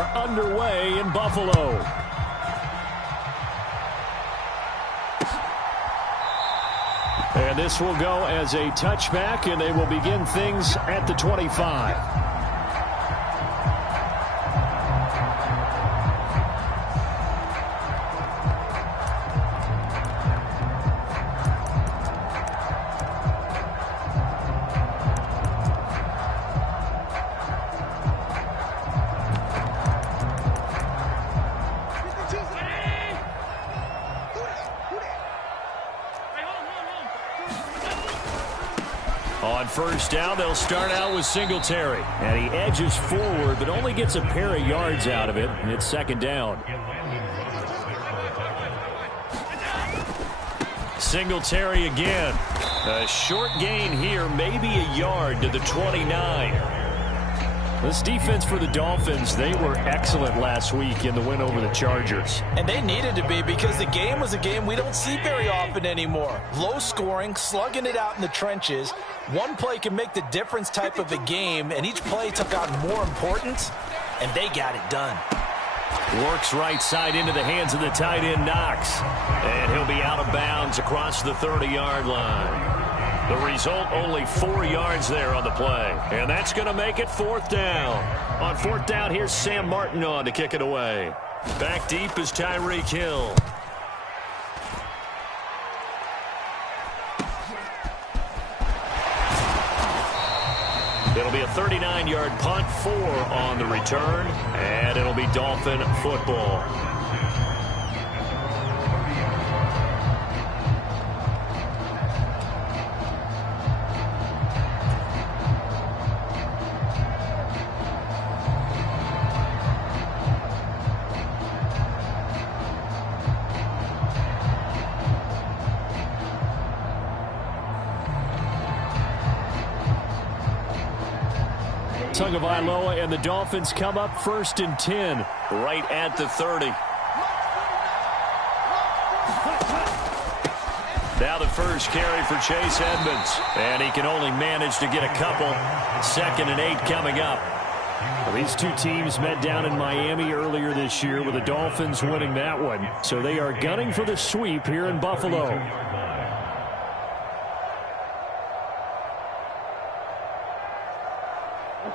are underway in Buffalo. And this will go as a touchback, and they will begin things at the 25. On first down, they'll start out with Singletary. And he edges forward, but only gets a pair of yards out of it. And it's second down. Singletary again. A short gain here, maybe a yard to the 29. This defense for the Dolphins, they were excellent last week in the win over the Chargers. And they needed to be, because the game was a game we don't see very often anymore. Low scoring, slugging it out in the trenches. One play can make the difference type of a game, and each play took on more importance, and they got it done. Works right side into the hands of the tight end, Knox. And he'll be out of bounds across the 30-yard line. The result, only 4 yards there on the play. And that's going to make it fourth down. On fourth down, here's Sam Martin on to kick it away. Back deep is Tyreek Hill. It'll be a 39-yard punt, 4 on the return, and it'll be Dolphin football. Tagovailoa and the Dolphins come up first and 10, right at the 30. Now the first carry for Chase Edmonds, and he can only manage to get a couple. Second and 8 coming up. Well, these two teams met down in Miami earlier this year, with the Dolphins winning that one. So they are gunning for the sweep here in Buffalo.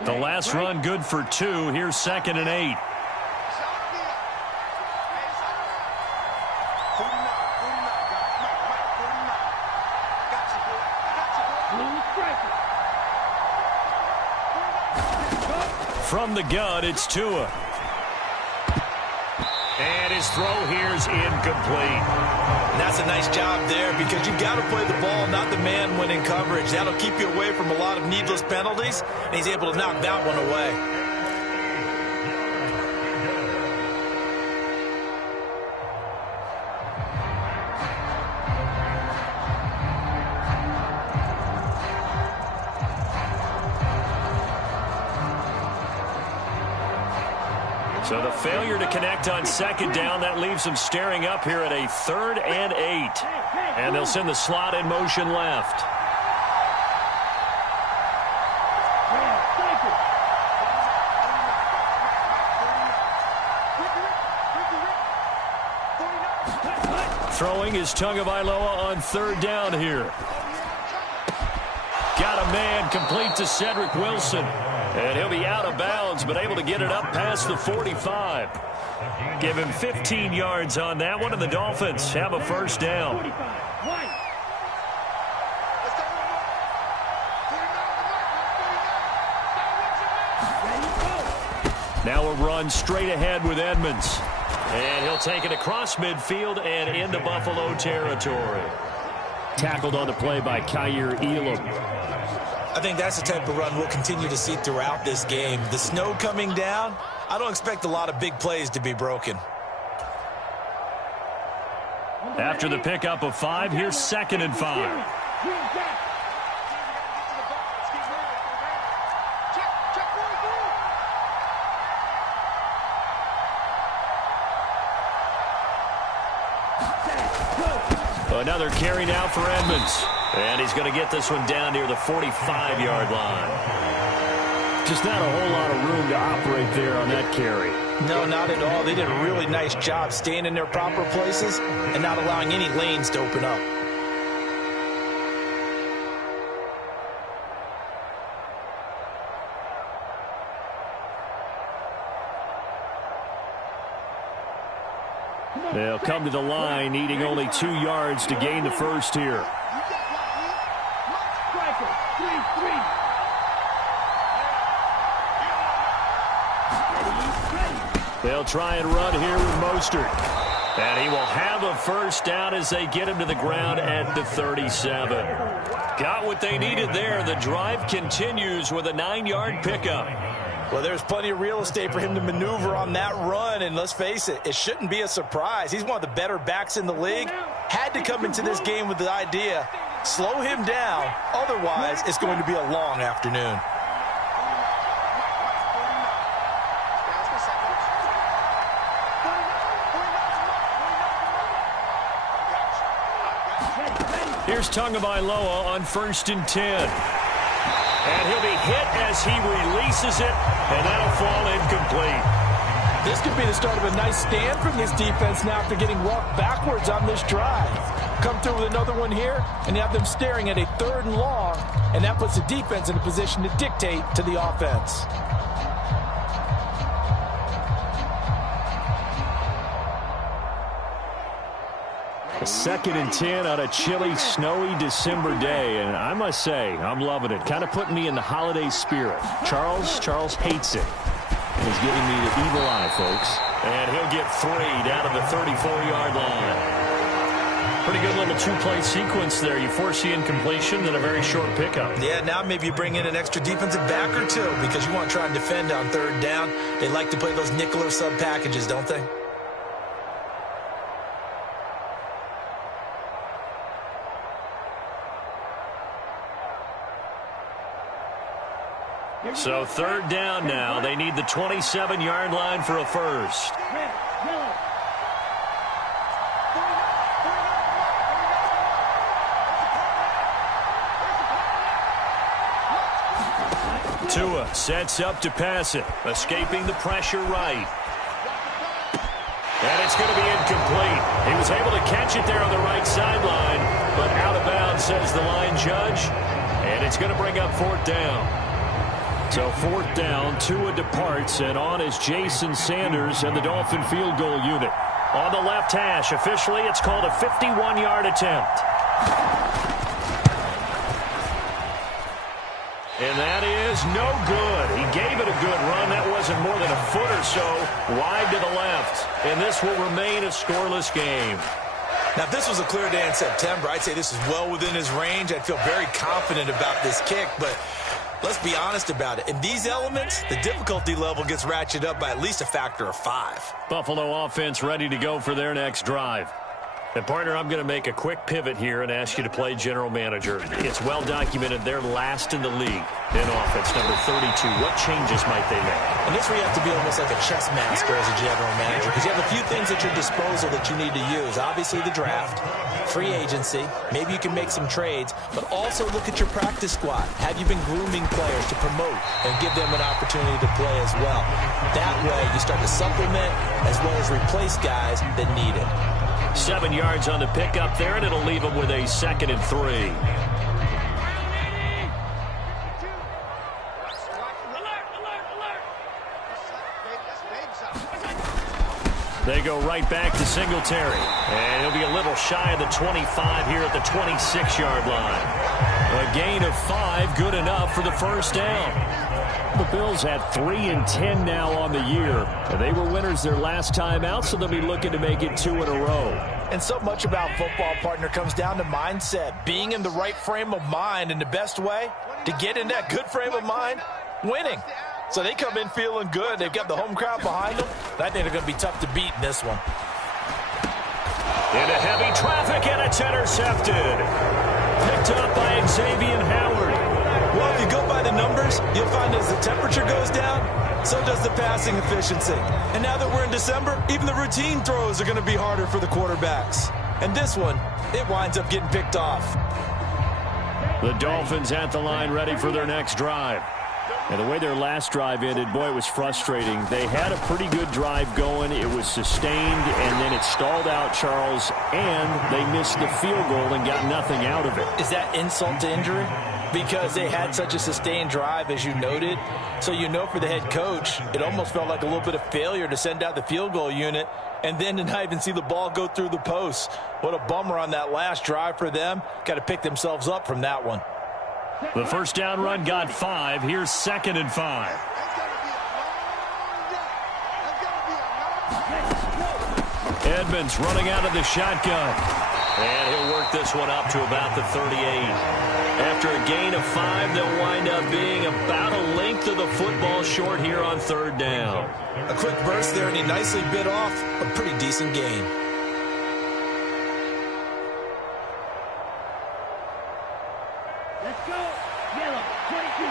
The last run good for 2. Here's second and 8. From the gun, it's Tua. And his throw here's incomplete. And that's a nice job there, because you've got to play the ball, not the man when in coverage. That'll keep you away from a lot of needless penalties, and he's able to knock that one away. So the failure to connect on second down, that leaves them staring up here at a 3rd and 8. And they'll send the slot in motion left. Throwing is Tagovailoa on 3rd down here. Got a man, complete to Cedric Wilson. And he'll be out of bounds, but able to get it up past the 45. Give him 15 yards on that one, and the Dolphins have a first down. Now a run straight ahead with Edmonds. And he'll take it across midfield and into Buffalo territory. Tackled on the play by Kyer Elam. I think that's the type of run we'll continue to see throughout this game. The snow coming down, I don't expect a lot of big plays to be broken. After the pickup of 5, here's second and 5. Another carry now for Edmonds. And he's going to get this one down near the 45-yard line. Just not a whole lot of room to operate there on that carry. No, not at all. They did a really nice job staying in their proper places and not allowing any lanes to open up. They'll come to the line, needing only 2 yards to gain the first here. They'll try and run here with Mostert. And he will have a first down as they get him to the ground at the 37. Got what they needed there. The drive continues with a 9-yard pickup. Well, there's plenty of real estate for him to maneuver on that run, and let's face it, it shouldn't be a surprise. He's one of the better backs in the league. Had to come into this game with the idea, slow him down, otherwise it's going to be a long afternoon. Here's Tagovailoa on 1st and 10. And he'll be hit as he releases it, and that'll fall incomplete. This could be the start of a nice stand from this defense now after getting walked backwards on this drive. Come through with another one here, and you have them staring at a 3rd and long, and that puts the defense in a position to dictate to the offense. A 2nd and 10 on a chilly, snowy December day, and I must say, I'm loving it. Kind of putting me in the holiday spirit. Charles hates it. He's giving me the evil eye, folks. And he'll get 3 down to the 34-yard line. Pretty good little 2-play sequence there. You force the incompletion, then a very short pickup. Yeah, now maybe you bring in an extra defensive back or two because you want to try and defend on 3rd down. They like to play those nickel or sub packages, don't they? So 3rd down now. They need the 27-yard line for a first. Tua sets up to pass it, escaping the pressure right. And it's going to be incomplete. He was able to catch it there on the right sideline, but out of bounds, says the line judge. And it's going to bring up 4th down. So 4th down, Tua departs, and on is Jason Sanders and the Dolphin field goal unit. On the left hash, officially it's called a 51-yard attempt. And that is no good. He gave it a good run. That wasn't more than a foot or so wide to the left. And this will remain a scoreless game. Now, if this was a clear day in September, I'd say this is well within his range. I'd feel very confident about this kick, but let's be honest about it. In these elements, the difficulty level gets ratcheted up by at least a factor of 5. Buffalo offense ready to go for their next drive. And, partner, I'm going to make a quick pivot here and ask you to play general manager. It's well documented they're last in the league in offense, number 32. What changes might they make? And this where you have to be almost like a chess master as a general manager because you have a few things at your disposal that you need to use. Obviously, the draft, free agency, maybe you can make some trades, but also look at your practice squad. Have you been grooming players to promote and give them an opportunity to play as well? That way, you start to supplement as well as replace guys that need it. 7 yards on the pickup there, and it'll leave them with a 2nd and 3. They go right back to Singletary. And he'll be a little shy of the 25 here at the 26-yard line. A gain of 5, good enough for the first down. The Bills had 3 and 10 now on the year. And they were winners their last time out, so they'll be looking to make it 2 in a row. And so much about football, partner, comes down to mindset. Being in the right frame of mind, and the best way to get in that good frame of mind, winning. So they come in feeling good. They've got the home crowd behind them. I think they're going to be tough to beat in this one. Into heavy traffic, and it's intercepted. Picked up by Xavier Howard. Well, if you go by the numbers, you'll find as the temperature goes down, so does the passing efficiency. And now that we're in December, even the routine throws are going to be harder for the quarterbacks. And this one, it winds up getting picked off. The Dolphins at the line ready for their next drive. And the way their last drive ended, boy, it was frustrating. They had a pretty good drive going. It was sustained, and then it stalled out, Charles, and they missed the field goal and got nothing out of it. Is that insult to injury? Because they had such a sustained drive, as you noted. So you know for the head coach, it almost felt like a little bit of failure to send out the field goal unit and then to not even see the ball go through the posts. What a bummer on that last drive for them. Got to pick themselves up from that one. The first down run got 5. Here's 2nd and 5. Edmonds running out of the shotgun. And he'll work this one up to about the 38. After a gain of 5, they'll wind up being about a length of the football short here on 3rd down. A quick burst there, and he nicely bit off a pretty decent gain. Let's go. Yellow, 22.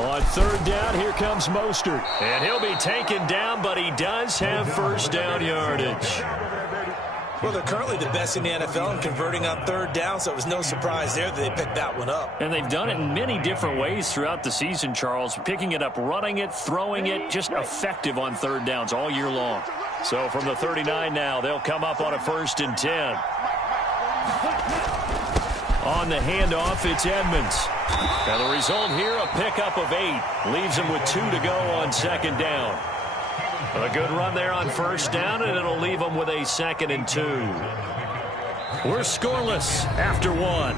On 3rd down, here comes Mostert. And he'll be taken down, but he does have first down yardage. Well, they're currently the best in the NFL in converting on 3rd down, so it was no surprise there that they picked that one up. And they've done it in many different ways throughout the season, Charles. Picking it up, running it, throwing it, just effective on 3rd downs all year long. So from the 39 now, they'll come up on a 1st and 10. On the handoff, it's Edmonds. Now the result here, a pickup of 8. Leaves him with 2 to go on 2nd down. A good run there on 1st down, and it'll leave them with a 2nd and 2. We're scoreless after 1.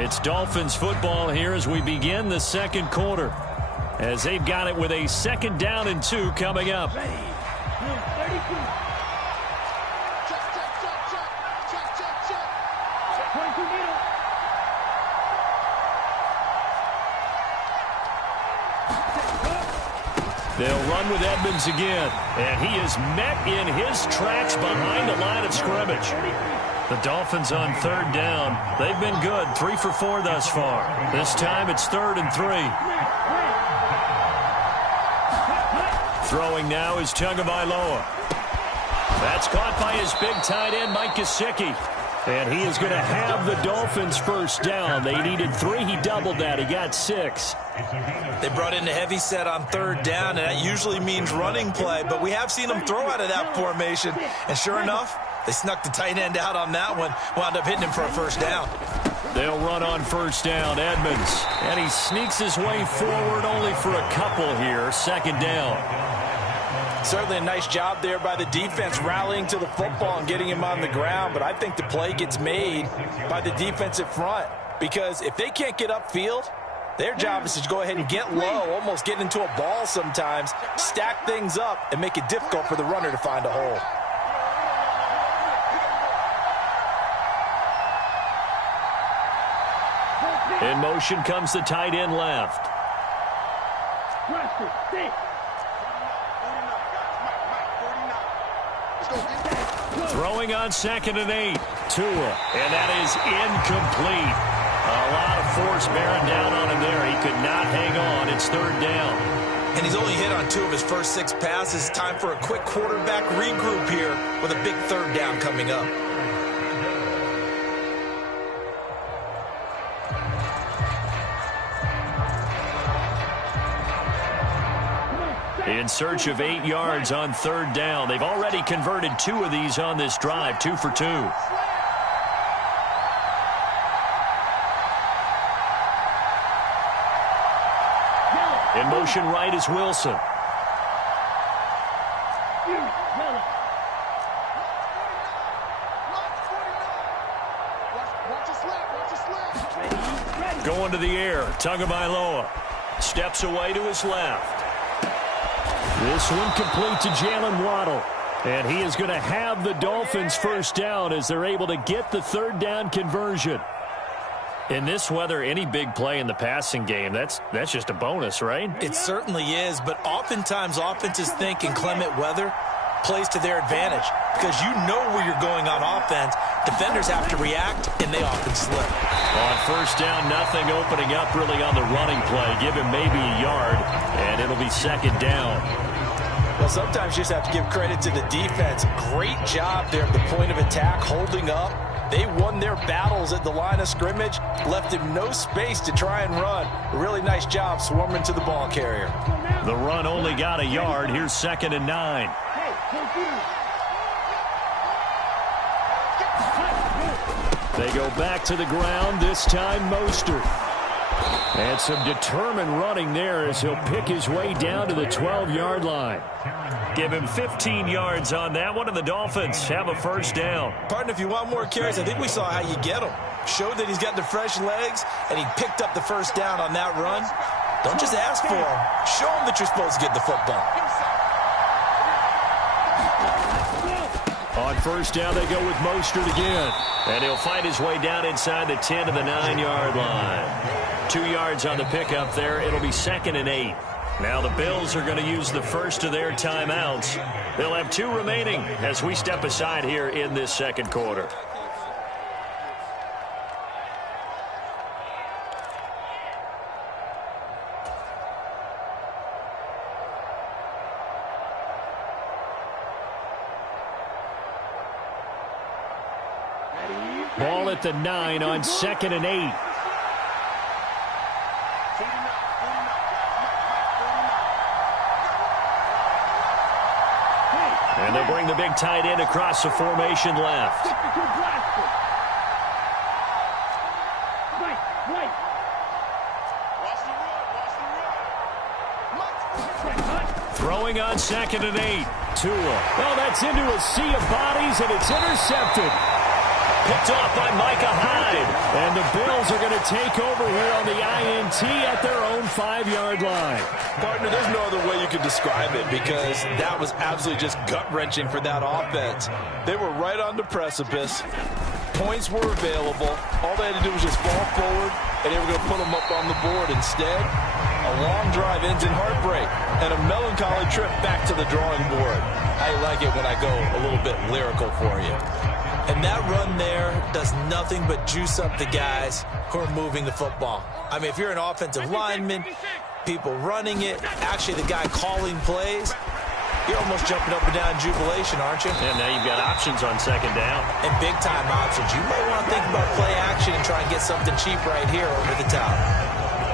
It's Dolphins football here as we begin the 2nd quarter, as they've got it with a 2nd down and 2 coming up. Ready. 32. Check. 22 meter. They'll run with Edmonds again, and he is met in his tracks behind the line of scrimmage. The Dolphins on 3rd down. They've been good, 3 for 4 thus far. This time it's 3rd and 3. Throwing now is Tagovailoa. That's caught by his big tight end, Mike Gesicki. And he is going to have the Dolphins first down. They needed 3. He doubled that. He got 6. They brought in a heavy set on 3rd down, and that usually means running play. But we have seen them throw out of that formation. And sure enough, they snuck the tight end out on that one. Wound up hitting him for a first down. They'll run on 1st down, Edmonds. And he sneaks his way forward only for a couple here. 2nd down. Certainly a nice job there by the defense rallying to the football and getting him on the ground. But I think the play gets made by the defensive front. Because if they can't get upfield, their job is to go ahead and get low, almost get into a ball sometimes, stack things up, and make it difficult for the runner to find a hole. In motion comes the tight end left. Throwing on 2nd and 8. Tua, and that is incomplete. A lot of force bearing down on him there. He could not hang on. It's 3rd down. And he's only hit on 2 of his first 6 passes. Time for a quick quarterback regroup here with a big 3rd down coming up. In search of 8 yards on 3rd down. They've already converted 2 of these on this drive, 2 for 2. In motion right is Wilson. Going to the air, Tagovailoa steps away to his left. This one complete to Jalen Waddle. And he is going to have the Dolphins first down as they're able to get the 3rd down conversion. In this weather, any big play in the passing game, that's just a bonus, right? It certainly is, but oftentimes offenses think inclement weather plays to their advantage because you know where you're going on offense. Defenders have to react, and they often slip. On 1st down, nothing opening up really on the running play. Give him maybe a yard, and it'll be 2nd down. Well, sometimes you just have to give credit to the defense. Great job there at the point of attack, holding up. They won their battles at the line of scrimmage, left him no space to try and run. A really nice job swarming to the ball carrier. The run only got a yard. Here's 2nd and 9. They go back to the ground, this time Mostert. And some determined running there as he'll pick his way down to the 12-yard line. Give him 15 yards on that one, and the Dolphins have a first down. Partner, if you want more carries, I think we saw how you get him. Showed that he's got the fresh legs, and he picked up the first down on that run. Don't just ask for him. Show him that you're supposed to get the football. On first down, they go with Mostert again. And he'll find his way down inside the 10 to the 9-yard line. 2 yards on the pickup there. It'll be 2nd and 8. Now the Bills are going to use the first of their timeouts. They'll have 2 remaining as we step aside here in this second quarter. Ball at the 9 on 2nd and 8. And they'll bring the big tight end across the formation left. Throwing on 2nd and 8. Tua. Oh, that's into a sea of bodies, and it's intercepted. Picked off by Micah Hyde. And the Bills are going to take over here on the INT at their own 5-yard line. Partner, there's no other way you could describe it because that was absolutely just gut-wrenching for that offense. They were right on the precipice. Points were available. All they had to do was just fall forward, and they were going to put them up on the board. Instead, a long drive ends in heartbreak and a melancholy trip back to the drawing board. I like it when I go a little bit lyrical for you. And that run there does nothing but juice up the guys who are moving the football. I mean, if you're an offensive lineman, people running it, actually the guy calling plays, you're almost jumping up and down in jubilation, aren't you? And now you've got options on 2nd down. And big-time options. You may want to think about play action and try and get something cheap right here over the top.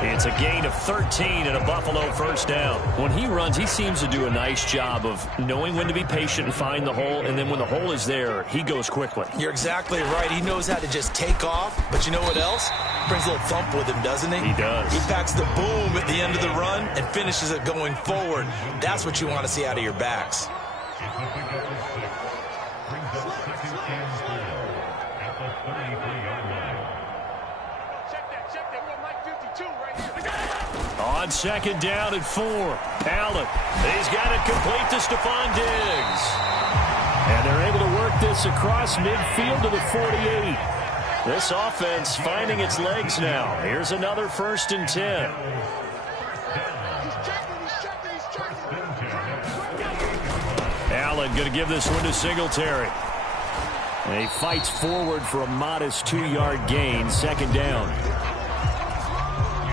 It's a gain of 13 and a Buffalo first down. When he runs, he seems to do a nice job of knowing when to be patient and find the hole, and then when the hole is there, he goes quickly. You're exactly right. He knows how to just take off, but you know what else? Brings a little thump with him, doesn't he? He does. He packs the boom at the end of the run and finishes it going forward. That's what you want to see out of your backs. On 2nd down and 4. Allen. He's got it complete to Stephon Diggs. And they're able to work this across midfield to the 48. This offense finding its legs now. Here's another 1st and 10. Allen going to give this one to Singletary. And he fights forward for a modest 2-yard gain. 2nd down.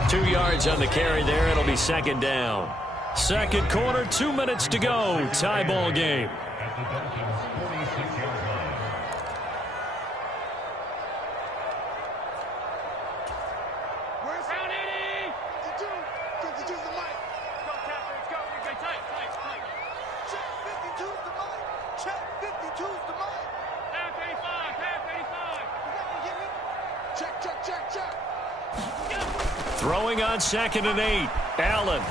2 yards on the carry there. It'll be 2nd down. Second quarter, 2 minutes to go. Tie ball game. Throwing on 2nd and 8. Allen.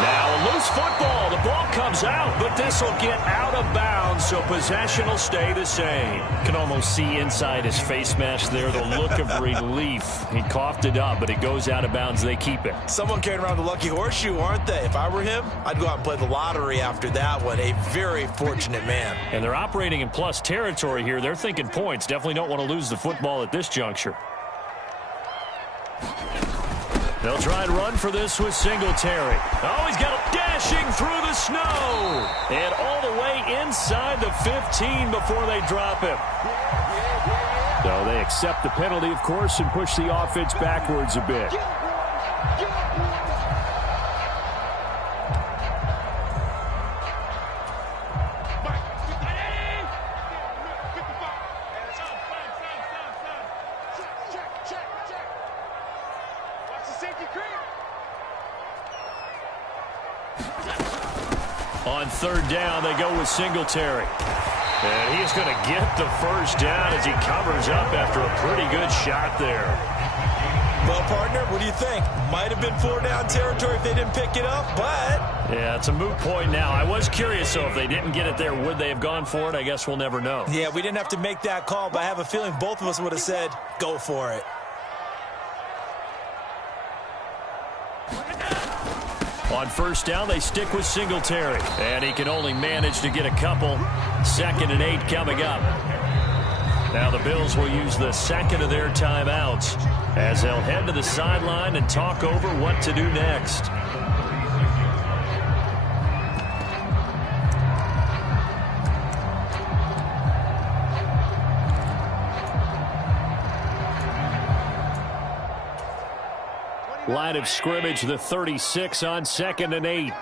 Now a loose football. The ball comes out, but this will get out of bounds, so possession will stay the same. Can almost see inside his face mask there the look of relief. He coughed it up, but it goes out of bounds. They keep it. Someone carrying around the lucky horseshoe, aren't they? If I were him, I'd go out and play the lottery after that one. A very fortunate man. And they're operating in plus territory here. They're thinking points. Definitely don't want to lose the football at this juncture. They'll try and run for this with Singletary. Oh, he's got him dashing through the snow. And all the way inside the 15 before they drop him. So they accept the penalty, of course, and push the offense backwards a bit. On third down, they go with Singletary. And he's going to get the first down as he covers up after a pretty good shot there. Well, partner, what do you think? Might have been 4-down territory if they didn't pick it up, but... Yeah, it's a moot point now. I was curious, so if they didn't get it there, would they have gone for it? I guess we'll never know. Yeah, we didn't have to make that call, but I have a feeling both of us would have said, go for it. On first down, they stick with Singletary. And he can only manage to get a couple. 2nd and 8 coming up. Now the Bills will use the second of their timeouts as they'll head to the sideline and talk over what to do next. Line of scrimmage, the 36 on 2nd and 8.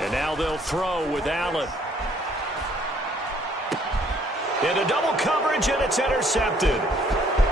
And now they'll throw with Allen. Into double coverage, and it's intercepted.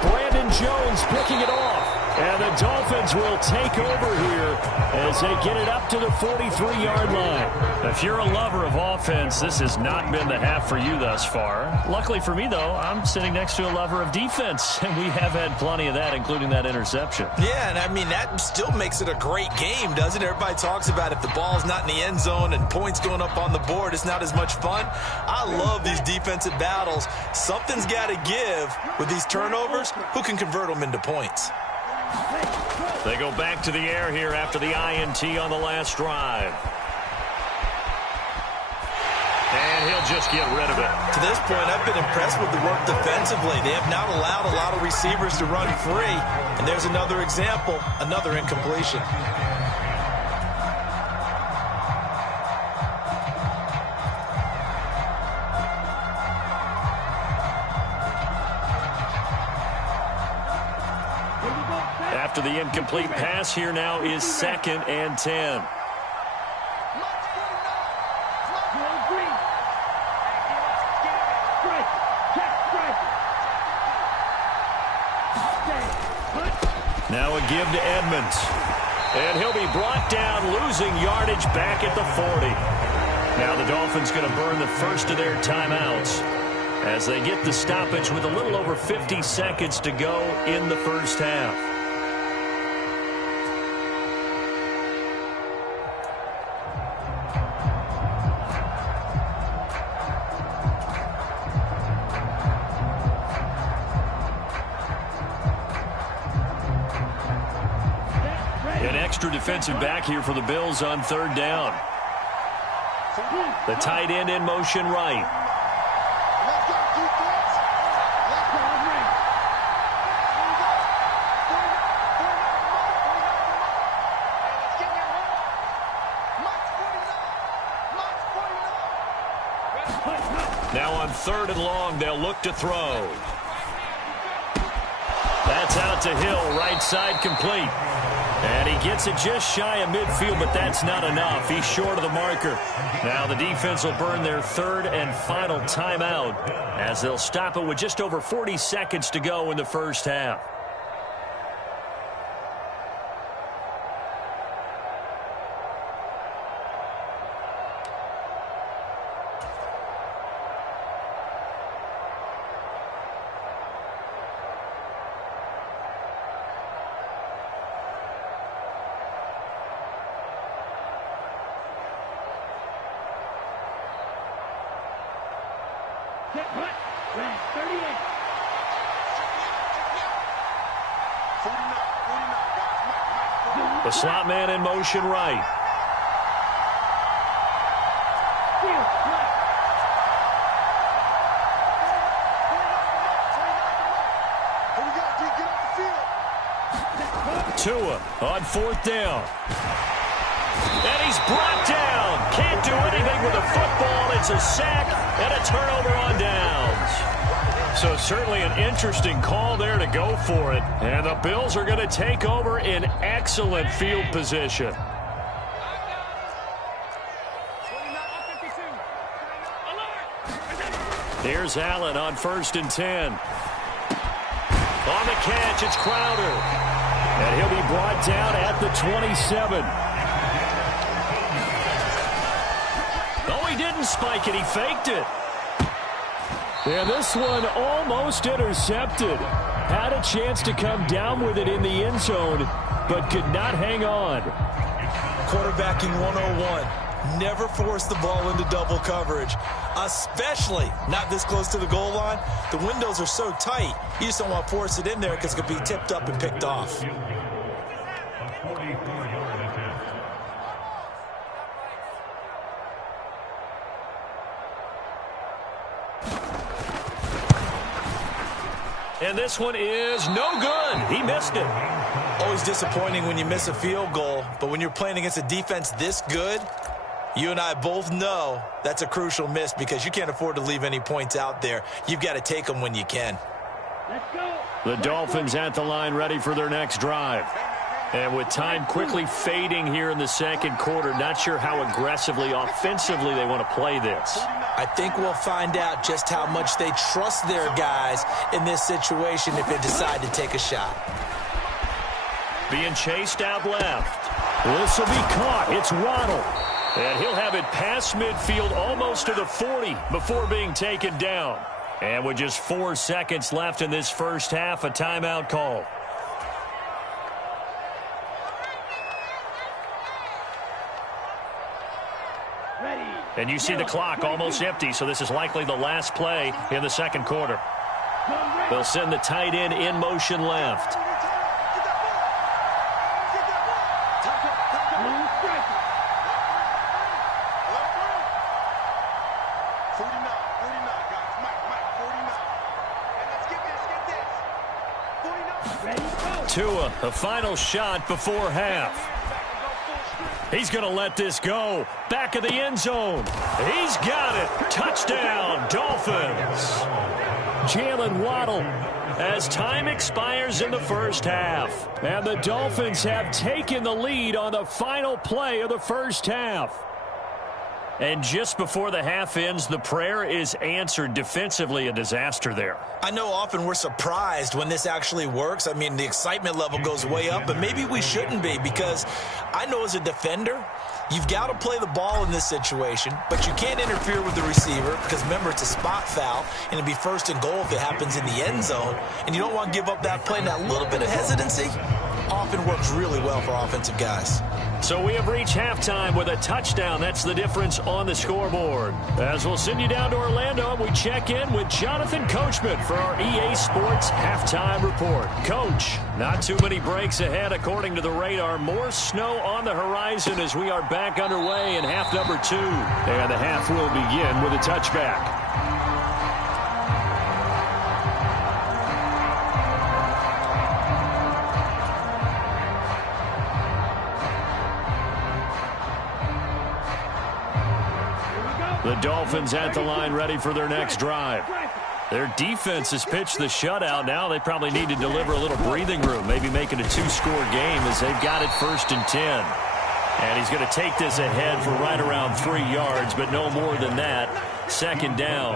Brandon Jones picking it off. And the Dolphins will take over here as they get it up to the 43-yard line. If you're a lover of offense, this has not been the half for you thus far. Luckily for me, though, I'm sitting next to a lover of defense, and we have had plenty of that, including that interception. Yeah, and I mean, that still makes it a great game, doesn't it? Everybody talks about if the ball's not in the end zone and points going up on the board, it's not as much fun. I love these defensive battles. Something's got to give with these turnovers. Who can convert them into points? They go back to the air here after the INT on the last drive. And he'll just get rid of it. To this point, I've been impressed with the work defensively. They have not allowed a lot of receivers to run free. And there's another example, another incompletion. After the incomplete pass, here now is 2nd and 10. Now a give to Edmonds. And he'll be brought down, losing yardage back at the 40. Now the Dolphins going to burn the first of their timeouts as they get the stoppage with a little over 50 seconds to go in the first half. Defensive back here for the Bills on third down. The tight end in motion right. Now on 3rd and long, they'll look to throw. That's out to Hill, right side complete. And he gets it just shy of midfield, but that's not enough. He's short of the marker. Now the defense will burn their 3rd and final timeout as they'll stop it with just over 40 seconds to go in the first half. The slot man in motion right. Tua on 4th down. And he's brought down. Can't do anything with a football. It's a sack and a turnover on downs. So certainly an interesting call there to go for it. And the Bills are going to take over in excellent field position. Here's Allen on 1st and 10. On the catch, it's Crowder. And he'll be brought down at the 27. Oh, he didn't spike it. He faked it. And this one almost intercepted. Had a chance to come down with it in the end zone, but could not hang on. Quarterbacking 101. Never force the ball into double coverage, especially not this close to the goal line. The windows are so tight, you just don't want to force it in there because it could be tipped up and picked off. And this one is no good. He missed it. Always disappointing when you miss a field goal, but when you're playing against a defense this good, you and I both know that's a crucial miss because you can't afford to leave any points out there. You've got to take them when you can. Let's go. The Dolphins at the line ready for their next drive. And with time quickly fading here in the second quarter, not sure how aggressively, offensively they want to play this. I think we'll find out just how much they trust their guys in this situation if they decide to take a shot. Being chased out left. This will be caught. It's Waddle. And he'll have it past midfield almost to the 40 before being taken down. And with just 4 seconds left in this first half, a timeout call. And you see the clock almost empty, so this is likely the last play in the second quarter. They'll send the tight end in motion left. Tua, the final shot before half. He's going to let this go. Back of the end zone. He's got it. Touchdown, Dolphins. Jalen Waddle as time expires in the first half. And the Dolphins have taken the lead on the final play of the first half. And just before the half ends, the prayer is answered. Defensively, a disaster there. I know often we're surprised when this actually works. I mean, the excitement level goes way up, but maybe we shouldn't be because I know as a defender, you've got to play the ball in this situation, but you can't interfere with the receiver because, remember, it's a spot foul, and it'd be first and goal if it happens in the end zone, and you don't want to give up that play. And that little bit of hesitancy often works really well for offensive guys. So we have reached halftime with a touchdown. That's the difference on the scoreboard. As we'll send you down to Orlando, we check in with Jonathan Coachman for our EA Sports Halftime Report. Coach, not too many breaks ahead according to the radar. More snow on the horizon as we are back underway in half number 2. And the half will begin with a touchback. The Dolphins at the line ready for their next drive. Their defense has pitched the shutout. Now they probably need to deliver a little breathing room, maybe make it a 2-score game as they've got it 1st and 10. And he's going to take this ahead for right around 3 yards, but no more than that. 2nd down.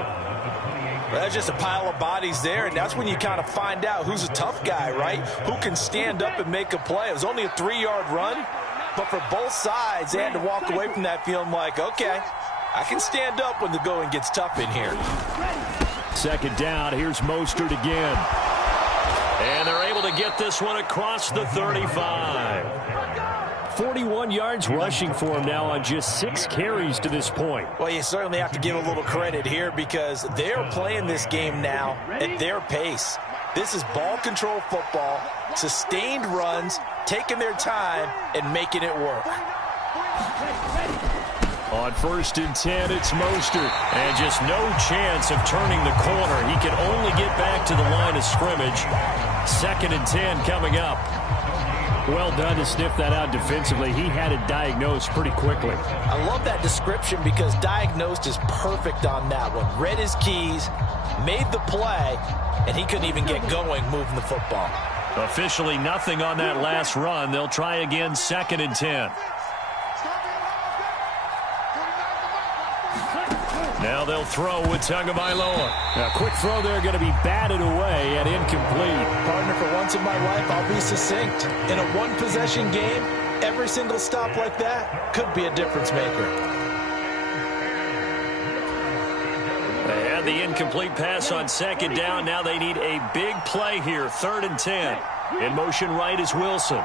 Well, that's just a pile of bodies there, and that's when you kind of find out who's a tough guy, right? Who can stand up and make a play. It was only a 3-yard run, but for both sides, they had to walk away from that feeling like, okay, I can stand up when the going gets tough in here. 2nd down. Here's Mostert again. And they're able to get this one across the 35. 41 yards rushing for him now on just 6 carries to this point. Well, you certainly have to give a little credit here because they're playing this game now at their pace. This is ball control football, sustained runs, taking their time, and making it work. On 1st and 10, it's Mostert. And just no chance of turning the corner. He can only get back to the line of scrimmage. 2nd and 10 coming up. Well done to sniff that out defensively. He had it diagnosed pretty quickly. I love that description because diagnosed is perfect on that one. Read his keys, made the play, and he couldn't even get going moving the football. Officially nothing on that last run. They'll try again 2nd and 10. Now they'll throw with Tagovailoa. A quick throw there going to be batted away and incomplete. Partner, for once in my life, I'll be succinct. In a one-possession game, every single stop like that could be a difference maker. They had the incomplete pass on second down. Now they need a big play here, 3rd and 10. In motion right is Wilson.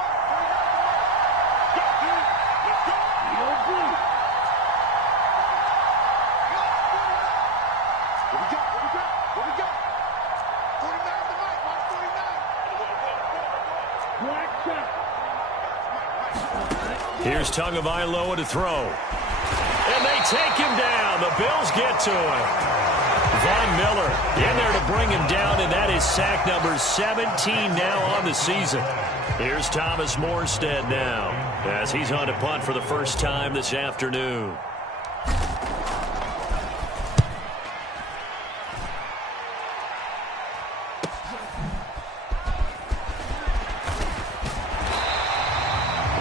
Here's Tagovailoa to throw. And they take him down. The Bills get to him. Von Miller in there to bring him down, and that is sack number 17 now on the season. Here's Thomas Morstead now as he's on to punt for the first time this afternoon.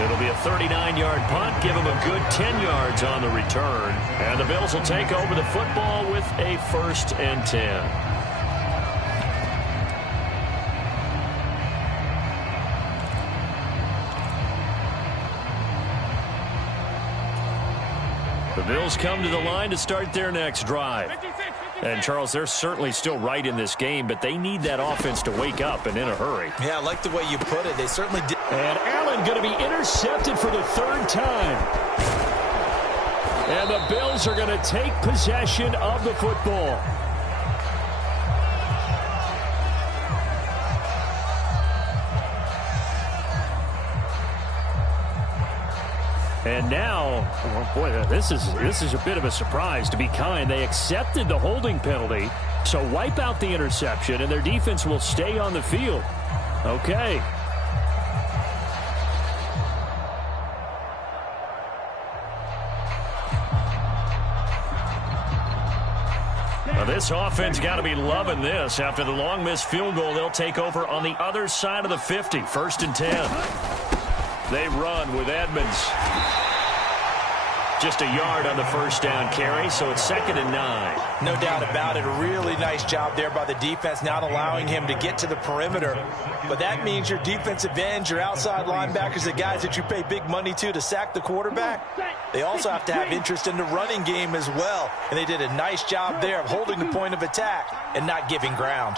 It'll be a 39-yard punt. Give him a good 10 yards on the return. And the Bills will take over the football with a 1st and 10. The Bills come to the line to start their next drive. And, Charles, they're certainly still right in this game, but they need that offense to wake up and in a hurry. Yeah, I like the way you put it. They certainly did. And Allen going to be intercepted for the 3rd time. And the Bills are going to take possession of the football. And now, oh boy, this is a bit of a surprise, to be kind. They accepted the holding penalty, so wipe out the interception, and their defense will stay on the field. Okay. Now this offense got to be loving this. After the long missed field goal, they'll take over on the other side of the 50, 1st and 10. They run with Edmonds. Just a yard on the first down carry, so it's 2nd and 9. No doubt about it. A really nice job there by the defense, not allowing him to get to the perimeter. But that means your defensive ends, your outside linebackers, the guys that you pay big money to sack the quarterback, they also have to have interest in the running game as well. And they did a nice job there of holding the point of attack and not giving ground.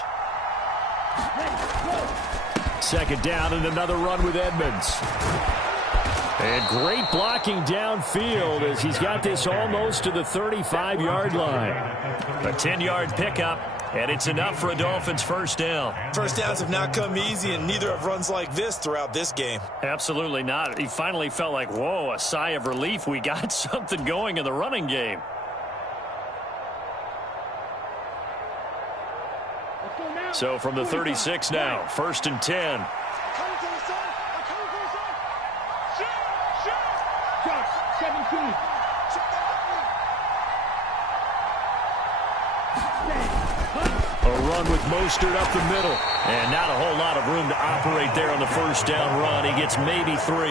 2nd down and another run with Edmonds. And great blocking downfield as he's got this almost to the 35-yard line. A 10-yard pickup, and it's enough for a Dolphins 1st down. First downs have not come easy, and neither have runs like this throughout this game. Absolutely not. He finally felt like, whoa, a sigh of relief. We got something going in the running game. So from the 36 now, 1st and 10. A run with Mostert up the middle. And not a whole lot of room to operate there on the 1st down run. He gets maybe 3.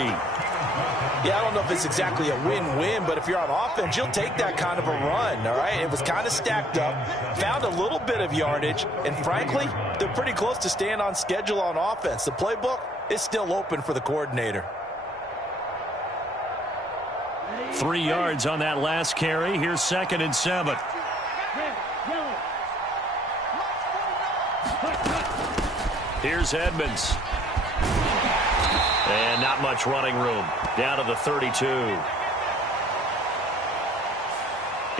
Yeah, I don't know if it's exactly a win-win, but if you're on offense, you'll take that kind of a run, all right? It was kind of stacked up, found a little bit of yardage, and frankly, they're pretty close to staying on schedule on offense. The playbook is still open for the coordinator. 3 yards on that last carry. Here's 2nd and 7. Here's Edmonds. And not much running room. Down to the 32.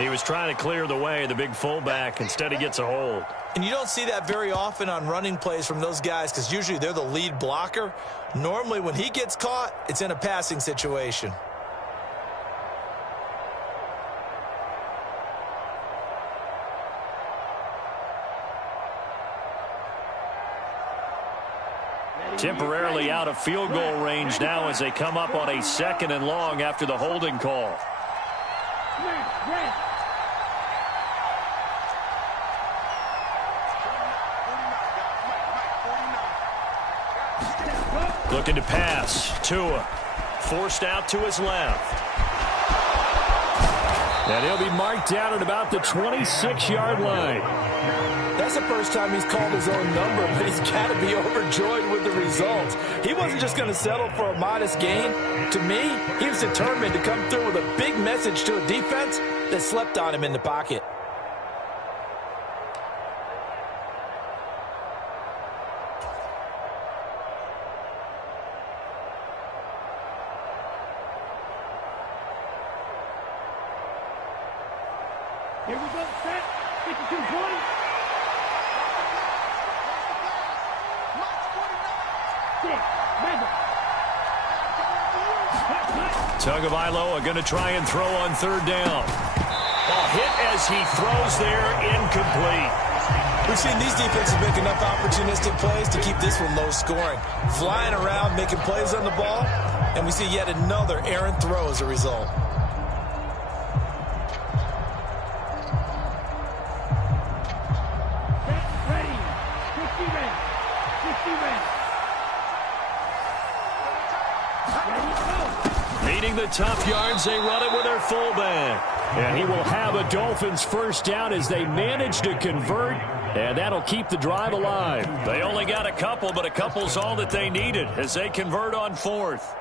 He was trying to clear the way, the big fullback. Instead, he gets a hold. And you don't see that very often on running plays from those guys because usually they're the lead blocker. Normally, when he gets caught, it's in a passing situation. Temporarily out of field goal range now as they come up on a 2nd and long after the holding call. Looking to pass. Tua forced out to his left. And he'll be marked down at about the 26-yard line. That's the first time he's called his own number, but he's got to be overjoyed with the result. He wasn't just going to settle for a modest gain. To me, he was determined to come through with a big message to a defense that slept on him in the pocket. Here we go, set. 52 points. Tagovailoa are going to try and throw on third down. A hit as he throws there, incomplete. We've seen these defenses make enough opportunistic plays to keep this one low scoring. Flying around, making plays on the ball, and we see yet another errant throw as a result. Ready. 50 ready. 50 ready. Meeting the tough yards, they run it with their fullback. And he will have a Dolphins first down as they manage to convert, and that'll keep the drive alive. They only got a couple, but a couple's all that they needed as they convert on fourth.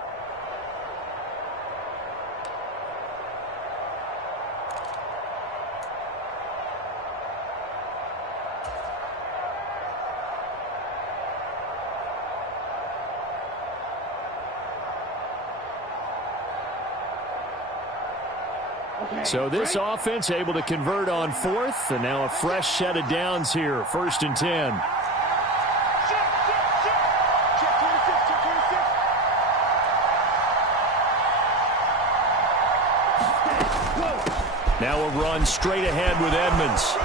So this offense able to convert on fourth, and now a fresh set of downs here, 1st and 10. Now a run straight ahead with Edmonds.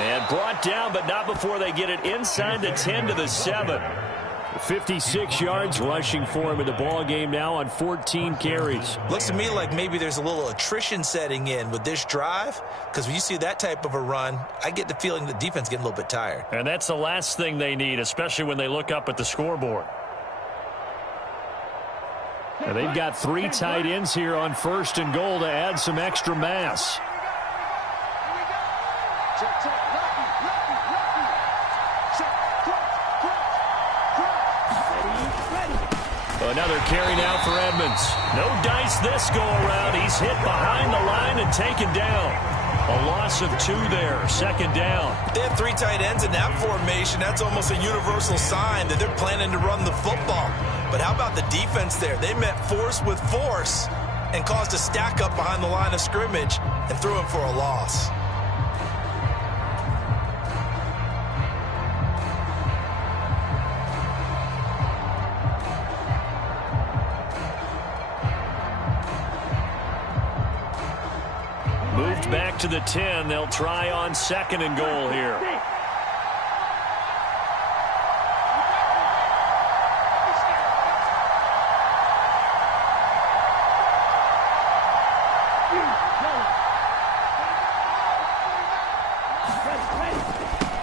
And brought down, but not before they get it inside the 10 to the 7. 56 yards rushing for him in the ball game now on 14 carries. Looks to me like maybe there's a little attrition setting in with this drive, because when you see that type of a run, I get the feeling the defense getting a little bit tired. And that's the last thing they need, especially when they look up at the scoreboard. And they've got 3 tight ends here on 1st and goal to add some extra mass. Another carry now for Edmonds. No dice this go-around. He's hit behind the line and taken down. A loss of 2 there, 2nd down. They have 3 tight ends in that formation. That's almost a universal sign that they're planning to run the football. But how about the defense there? They met force with force and caused a stack up behind the line of scrimmage and threw him for a loss. Moved back to the 10. They'll try on 2nd and goal here.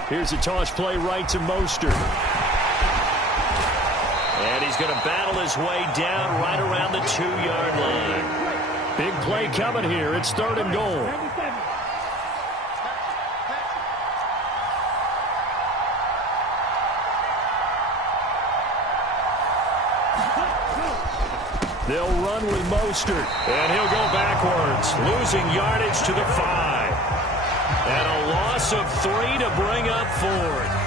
Here's a toss play right to Mostert. And he's going to battle his way down right around the 2-yard line. Big play coming here. It's 3rd and goal. They'll run with Mostert, and he'll go backwards, losing yardage to the 5. And a loss of 3 to bring up 4th.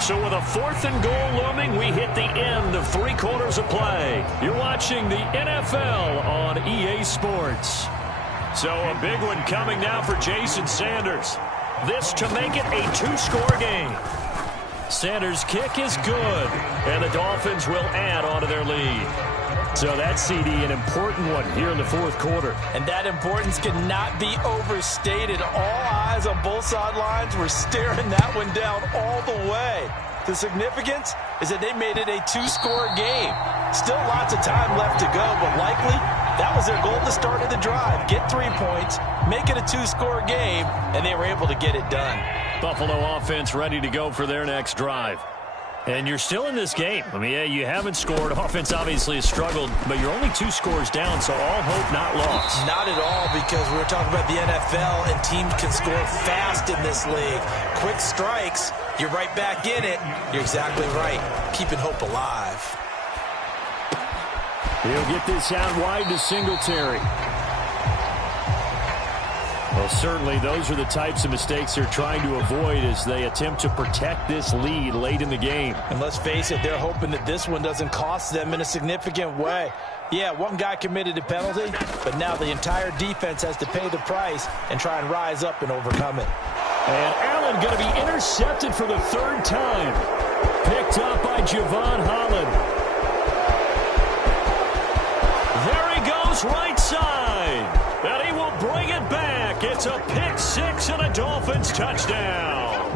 So with a 4th and goal looming, we hit the end of 3 quarters of play. You're watching the NFL on EA Sports. So a big one coming now for Jason Sanders. This to make it a 2-score game. Sanders' kick is good, and the Dolphins will add on to their lead. So that CD, an important one here in the 4th quarter. And that importance cannot be overstated. All eyes on both sidelines were staring that one down all the way. The significance is that they made it a 2-score game. Still lots of time left to go, but likely that was their goal at the start of the drive. Get 3 points, make it a 2-score game, and they were able to get it done. Buffalo offense ready to go for their next drive. And you're still in this game. I mean, yeah, you haven't scored. Offense obviously has struggled, but you're only 2 scores down, so all hope not lost. Not at all, because we were talking about the NFL, and teams can score fast in this league. Quick strikes, you're right back in it. You're exactly right. Keeping hope alive. He'll get this out wide to Singletary. Well, certainly those are the types of mistakes they're trying to avoid as they attempt to protect this lead late in the game. And let's face it, they're hoping that this one doesn't cost them in a significant way. Yeah, one guy committed a penalty, but now the entire defense has to pay the price and try and rise up and overcome it. And Allen going to be intercepted for the 3rd time. Picked up by Javon Holland. There he goes, right side. And he will bring it back. It's a pick 6 and a Dolphins touchdown.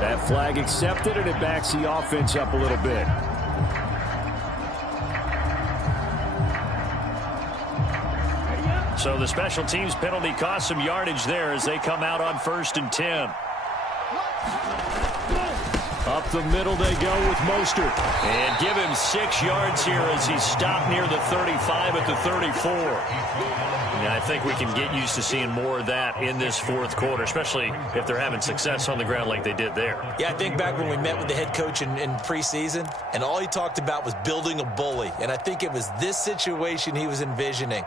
That flag accepted, and it backs the offense up a little bit. So the special teams penalty cost some yardage there as they come out on 1st and 10. Up the middle they go with Mostert. And give him 6 yards here as he's stopped near the 35 at the 34. Yeah, I think we can get used to seeing more of that in this 4th quarter, especially if they're having success on the ground like they did there. Yeah, I think back when we met with the head coach in preseason, and all he talked about was building a bully. And I think it was this situation he was envisioning.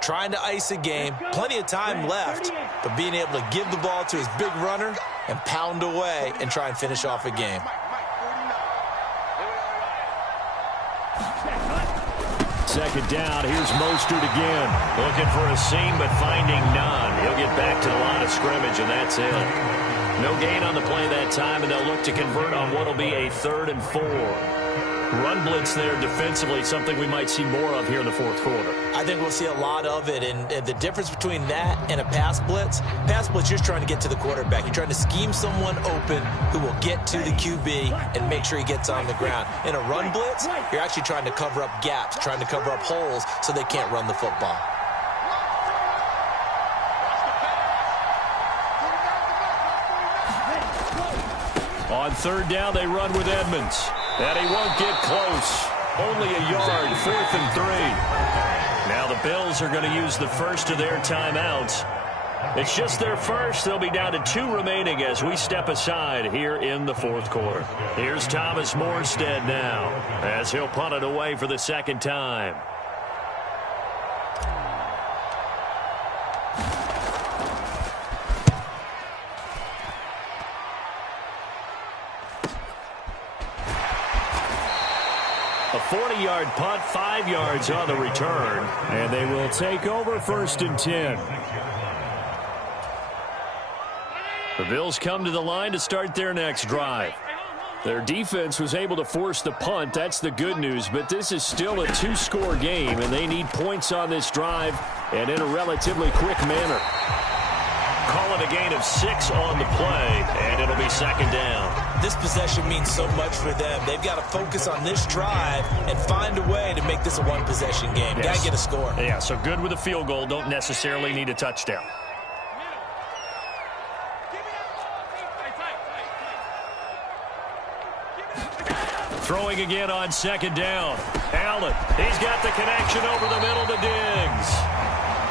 Trying to ice a game, plenty of time left, but being able to give the ball to his big runner and pound away and try and finish off a game. Second down, here's Mostert again. Looking for a seam, but finding none. He'll get back to the line of scrimmage, and that's it. No gain on the play that time, and they'll look to convert on what will be a 3rd and 4. Run blitz there defensively, something we might see more of here in the 4th quarter. I think we'll see a lot of it, and the difference between that and a pass blitz, you're just trying to get to the quarterback. You're trying to scheme someone open who will get to the QB and make sure he gets on the ground. In a run blitz, you're actually trying to cover up gaps, trying to cover up holes so they can't run the football. On 3rd down, they run with Edmonds. And he won't get close. Only a yard, 4th and 3. Now the Bills are going to use the first of their timeouts. It's just their first. They'll be down to 2 remaining as we step aside here in the 4th quarter. Here's Thomas Morstead now as he'll punt it away for the 2nd time. A 40-yard punt, 5 yards on the return, and they will take over 1st and 10. The Bills come to the line to start their next drive. Their defense was able to force the punt. That's the good news, but this is still a 2-score game, and they need points on this drive and in a relatively quick manner. Call it a gain of 6 on the play, and it'll be 2nd down. This possession means so much for them. They've got to focus on this drive and find a way to make this a 1-possession game. Yes. Got to get a score. Yeah, so good with a field goal. Don't necessarily need a touchdown. Throwing again on 2nd down. Allen, he's got the connection over the middle to Diggs.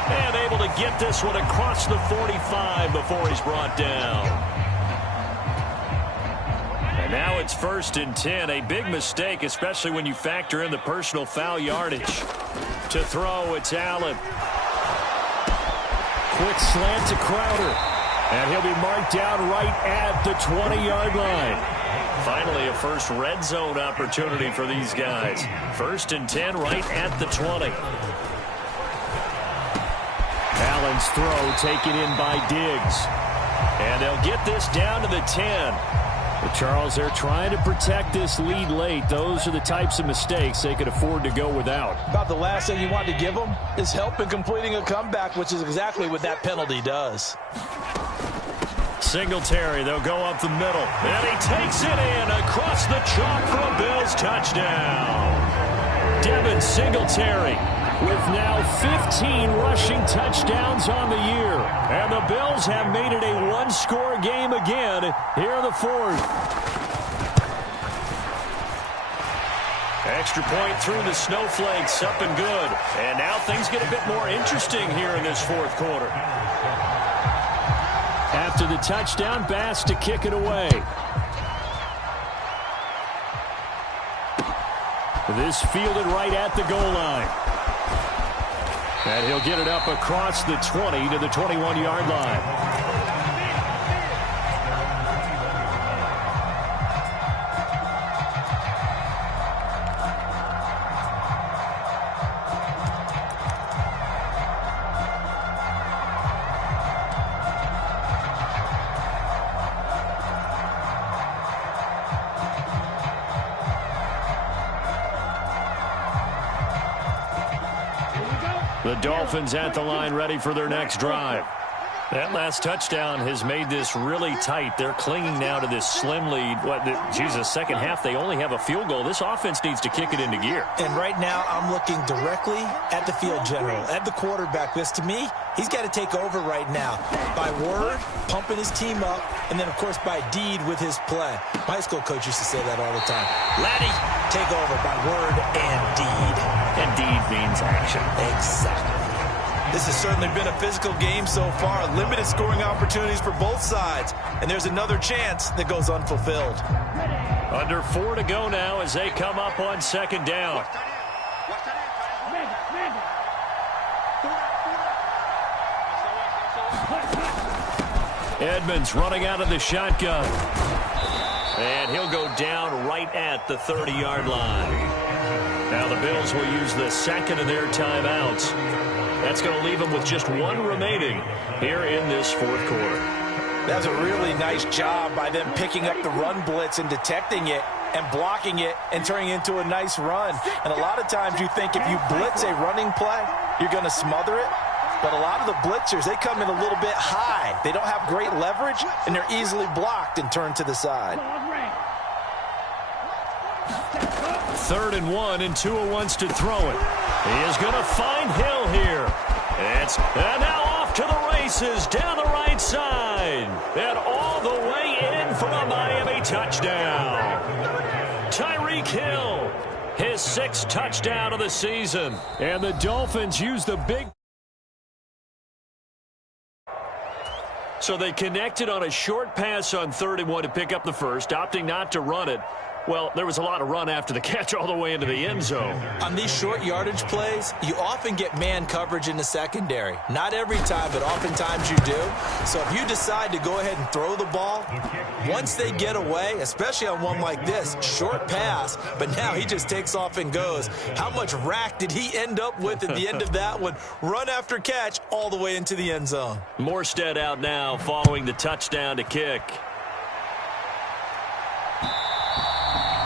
And able to get this one across the 45 before he's brought down. And now it's 1st and 10. A big mistake, especially when you factor in the personal foul yardage. To throw, it's Allen. Quick slant to Crowder. And he'll be marked down right at the 20-yard line. Finally, a first red zone opportunity for these guys. 1st and 10 right at the 20. Allen's throw taken in by Diggs. And they'll get this down to the 10. But Charles, they're trying to protect this lead late. Those are the types of mistakes they could afford to go without. About the last thing you want to give them is help in completing a comeback, which is exactly what that penalty does. Singletary, they'll go up the middle. And he takes it in across the chalk for a Bills touchdown. Devin Singletary with now 15 rushing touchdowns on the year. And the Bills have made it a one-score game again here in the fourth. Extra point through the snowflakes, up and good. And now things get a bit more interesting here in this fourth quarter. After the touchdown, Bass to kick it away. This fielded right at the goal line. And he'll get it up across the 20 to the 21-yard line. The Dolphins at the line ready for their next drive. That last touchdown has made this really tight. They're clinging now to this slim lead. Second half, they only have a field goal. This offense needs to kick it into gear. And right now, I'm looking directly at the field general, at the quarterback. Because to me, he's got to take over right now. By word, pumping his team up, and then, of course, by deed with his play. My high school coach used to say that all the time. Laddie, take over by word and deed. And deed means action. Exactly. This has certainly been a physical game so far. Limited scoring opportunities for both sides. And there's another chance that goes unfulfilled. Under 4 to go now as they come up on second down. Edmonds running out of the shotgun. And he'll go down right at the 30-yard line. Now the Bills will use the second of their timeouts. That's going to leave them with just one remaining here in this fourth quarter. That's a really nice job by them picking up the run blitz and detecting it and blocking it and turning it into a nice run. And a lot of times you think if you blitz a running play, you're going to smother it. But a lot of the blitzers, they come in a little bit high. They don't have great leverage, and they're easily blocked and turned to the side. 3rd and 1, and Tua wants to throw it. He is going to find Hill here. And now off to the races down the right side. And all the way in for a Miami touchdown. Tyreek Hill, his 6th touchdown of the season. And the Dolphins use the big... So they connected on a short pass on 3rd and 1 to pick up the first, opting not to run it. Well, there was a lot of run after the catch all the way into the end zone. On these short yardage plays, you often get man coverage in the secondary. Not every time, but oftentimes you do. So if you decide to go ahead and throw the ball, once they get away, especially on one like this, short pass, but now he just takes off and goes. How much rack did he end up with at the end of that one? Run after catch all the way into the end zone. Morstead out now following the touchdown to kick.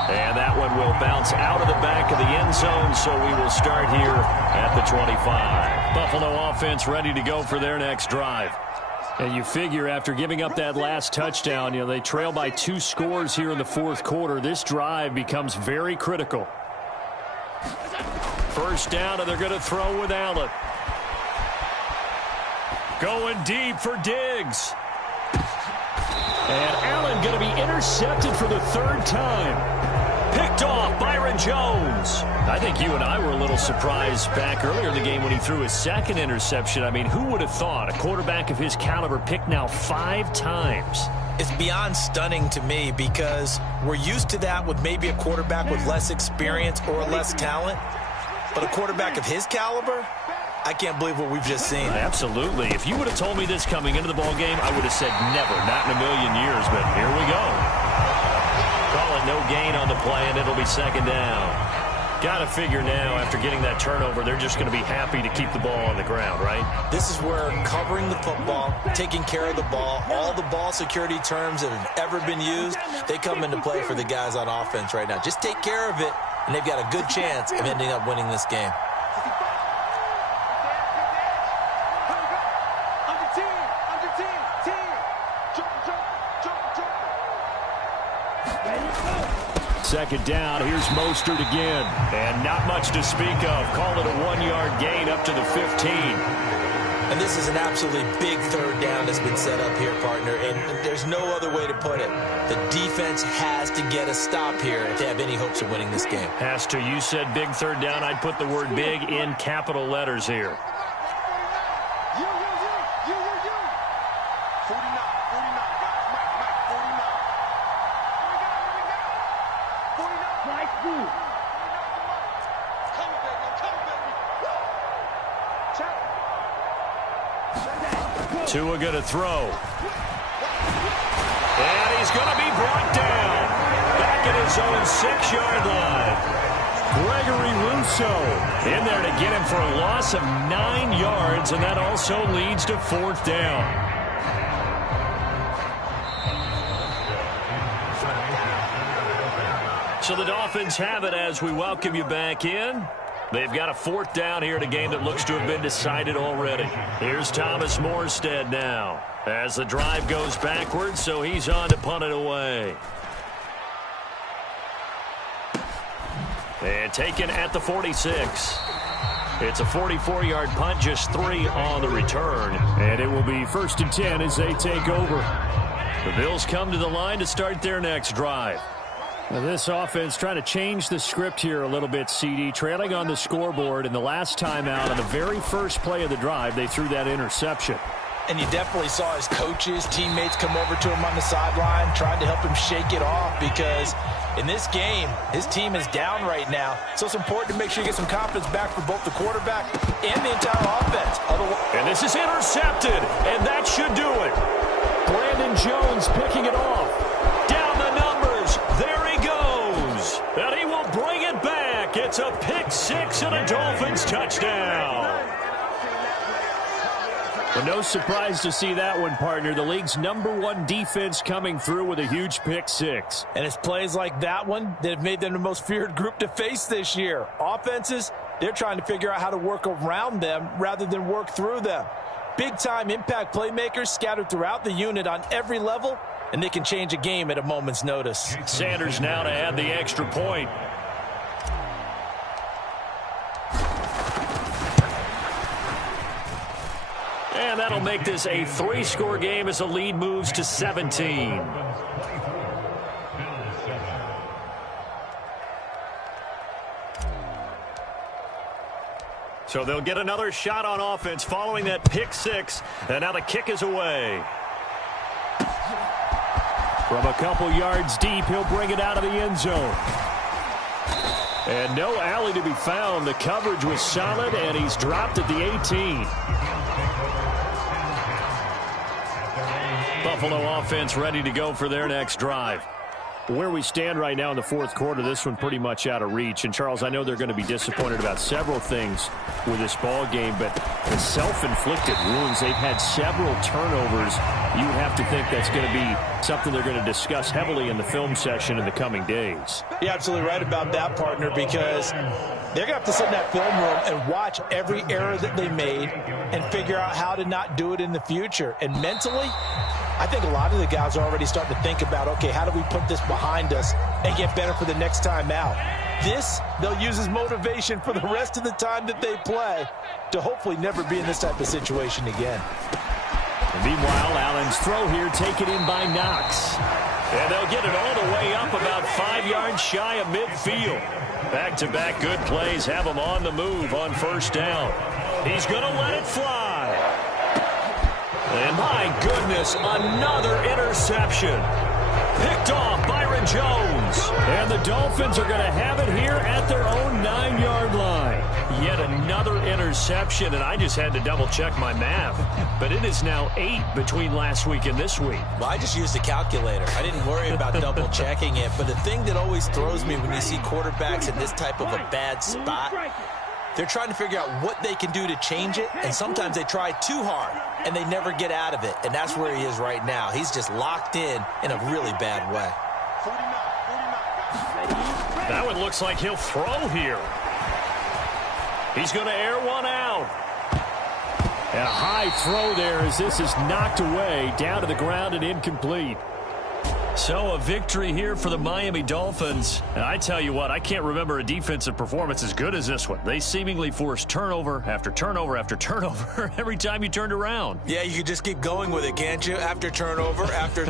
And that one will bounce out of the back of the end zone, so we will start here at the 25. Buffalo offense ready to go for their next drive. And you figure after giving up that last touchdown, they trail by 2 scores here in the fourth quarter. This drive becomes very critical. First down, and they're going to throw with Allen. Going deep for Diggs. And Allen going to be intercepted for the 3rd time. Picked off Byron Jones. I think you and I were a little surprised back earlier in the game when he threw his 2nd interception. I mean, who would have thought a quarterback of his caliber picked now 5 times? It's beyond stunning to me because we're used to that with maybe a quarterback with less experience or less talent. But a quarterback of his caliber, I can't believe what we've just seen. Absolutely. If you would have told me this coming into the ballgame, I would have said never, not in a million years. But here we go. Call it no gain on the play, and it'll be 2nd down. Got to figure now, after getting that turnover, they're just going to be happy to keep the ball on the ground, right? This is where covering the football, taking care of the ball, all the ball security terms that have ever been used, they come into play for the guys on offense right now. Just take care of it, and they've got a good chance of ending up winning this game. Second down, here's Mostert again. And not much to speak of. Call it a 1-yard gain up to the 15. And this is an absolutely big third down that's been set up here, partner. And there's no other way to put it. The defense has to get a stop here if they have any hopes of winning this game. Has to. You said big third down. I'd put the word big in capital letters here. Tua going to throw. And he's going to be brought down. Back at his own 6-yard line. Gregory Rousseau in there to get him for a loss of 9 yards, and that also leads to 4th down. So the Dolphins have it as we welcome you back in. They've got a 4th down here in a game that looks to have been decided already. Here's Thomas Morstead now as the drive goes backwards, so he's on to punt it away. And taken at the 46. It's a 44-yard punt, just 3 on the return. And it will be 1st and 10 as they take over. The Bills come to the line to start their next drive. Now this offense trying to change the script here a little bit, CD. Trailing on the scoreboard, and the last time out on the very first play of the drive, they threw that interception. And you definitely saw his coaches, teammates come over to him on the sideline, trying to help him shake it off, because in this game, his team is down right now. So it's important to make sure you get some confidence back for both the quarterback and the entire offense. And this is intercepted, and that should do it. Brandon Jones picking it off. Down the numbers. There he goes. And he will bring it back. It's a pick 6 and a Dolphins touchdown. Well, no surprise to see that one, partner. The league's #1 defense coming through with a huge pick 6. And it's plays like that one that have made them the most feared group to face this year. Offenses, they're trying to figure out how to work around them rather than work through them. Big-time impact playmakers scattered throughout the unit on every level, and they can change a game at a moment's notice. Sanders now to add the extra point. And that'll make this a 3-score game as the lead moves to 17. So they'll get another shot on offense following that pick 6. And now the kick is away. From a couple yards deep, he'll bring it out of the end zone. And no alley to be found. The coverage was solid, and he's dropped at the 18. Buffalo offense ready to go for their next drive. Where we stand right now in the 4th quarter, this one pretty much out of reach. And, Charles, I know they're going to be disappointed about several things with this ball game, but the self-inflicted wounds, they've had several turnovers. You would have to think that's going to be something they're going to discuss heavily in the film session in the coming days. You're absolutely right about that, partner, because they're going to have to sit in that film room and watch every error that they made and figure out how to not do it in the future. And mentally, I think a lot of the guys are already starting to think about, okay, how do we put this behind us and get better for the next time out? This, they'll use as motivation for the rest of the time that they play to hopefully never be in this type of situation again. And meanwhile, Allen's throw here taken in by Knox. And they'll get it all the way up about 5 yards shy of midfield. Back-to-back good plays have him on the move on 1st down. He's going to let it fly. And my goodness, another interception. Picked off Byron Jones. And the Dolphins are going to have it here at their own 9-yard line. Yet another interception, and I just had to double-check my math. But it is now 8 between last week and this week. Well, I just used a calculator. I didn't worry about double-checking it. But the thing that always throws me when you see quarterbacks in this type of a bad spot, they're trying to figure out what they can do to change it, and sometimes they try too hard, and they never get out of it, and that's where he is right now. He's just locked in a really bad way. That one looks like he'll throw here. He's going to air one out. And a high throw there as this is knocked away, down to the ground and incomplete. So a victory here for the Miami Dolphins. And I tell you what, I can't remember a defensive performance as good as this one. They seemingly forced turnover after turnover after turnover every time you turned around. Yeah, you could just keep going with it, can't you? After turnover, after